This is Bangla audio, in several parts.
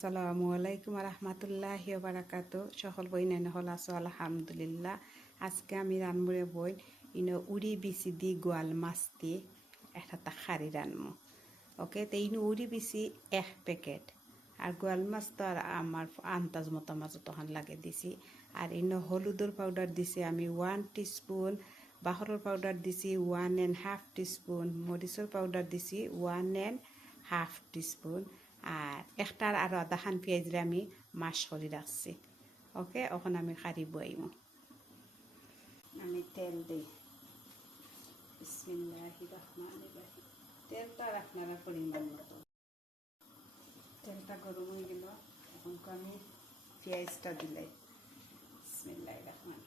আসসালামু আলাইকুম রহমতুল্লাহ বারাকাত সকল বই নেন হল আছো, আলহামদুলিল্লাহ। আজকে আমি রানবুড়ে বই, ইনো উড়ি বিচি দি গোয়াল মাছ দি একটা খারি রানমো। ওকে, তো ইনো উড়ি বিচি এক প্যাকেট। আর গোয়াল মাছ তো আর আমার আন্দাজ মতো মাছ তখন লাগে দিছি। আর ইনো হলুদর পাউডার দিছি আমি ওয়ান টিস্পুন, বাহরের পাউডার দিছি ওয়ান এন্ড হাফ টিস্পুন, মরিচের পাউডার দিছি ওয়ান এন্ড হাফ টিস্পুন। আর একটার আর আধা খান পেঁয়াজরে আমি মাছ করে রাখছি। ওকে? ওখানে আমি খারি বইম আমি তেল দিই। তেলটা আপনারা পরিমাণ মতো। তেলটা গরম হয়ে গেল। এখন আমি পেঁয়াজটা দিলে বিসমিল্লাহ রহমান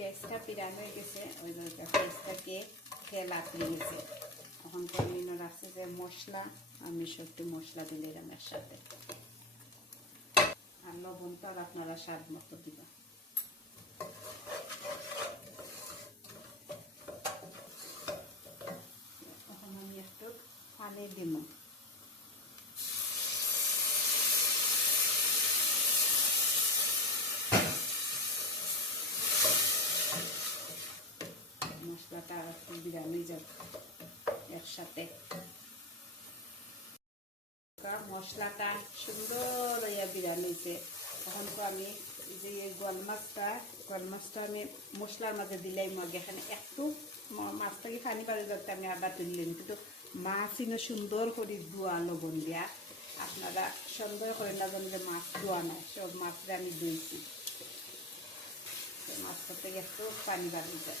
পেঁয়াজটা পিরান হয়ে গেছে, ওই পেঁয়াজটাকে তেল আপড়ে গেছে। তখন কমিনো রাখছে যে মশলা আমি সত্যি মশলা দিলে এর সাথে। আর লবণটা আপনারা স্বাদ মতো দিবেন। তখন আমি একটু মশলাটা একটু বিরানি যাবে একসাথে। মশলাটা সুন্দর হইয়া বিরানি তখন তো আমি যে গোয়াল মাছটা আমি মশলার মাঝে দিলাই মগে। এখানে একটু মাছটাকে খানি পারে যাতে আমি আবার তুললেন কিন্তু মাছ ইনো সুন্দর করে ধোয়া লবণ দিয়া। আপনারা সন্দেহ করেন না যে মাছ ধোয়া নাই, সব মাছটা আমি ধুইছি। মাছটা থেকে একটু পানি বাড়িয়ে যায়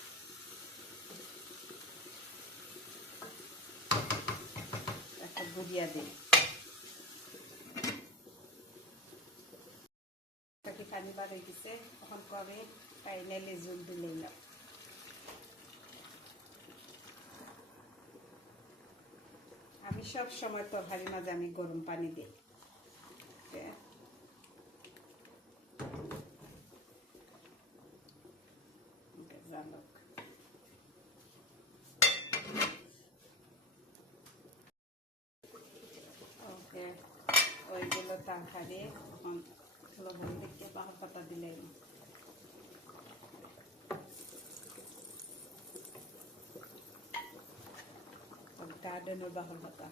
বুড়িয়া দিই। তাকে পানি বার হয়ে গেছে তখন কবে পাইনে লেজুল দিলেই না। আমি সব সময় তরকারি মাঝে আমি গরম পানি দিই। জানক ওকে তরকারি এখন লবণ দিকে পাহাড় পাতা দিলেন গার্ডেনের বাহর পাতা।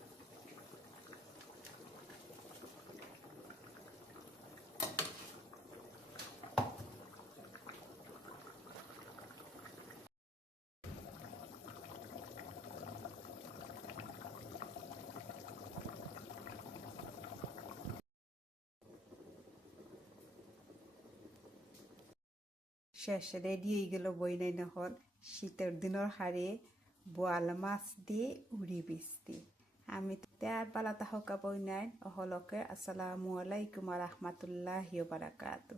শেষ রেডি হয়ে গেল বই নাই নহল শীতের দিনের হারে বোয়াল মাছ দিয়ে উড়ি দিয়ে আমি তার পালাতা হকা বই নাই অহলকে আসসালামু আলাইকুম রহমতুল্লাহ বারাকাতু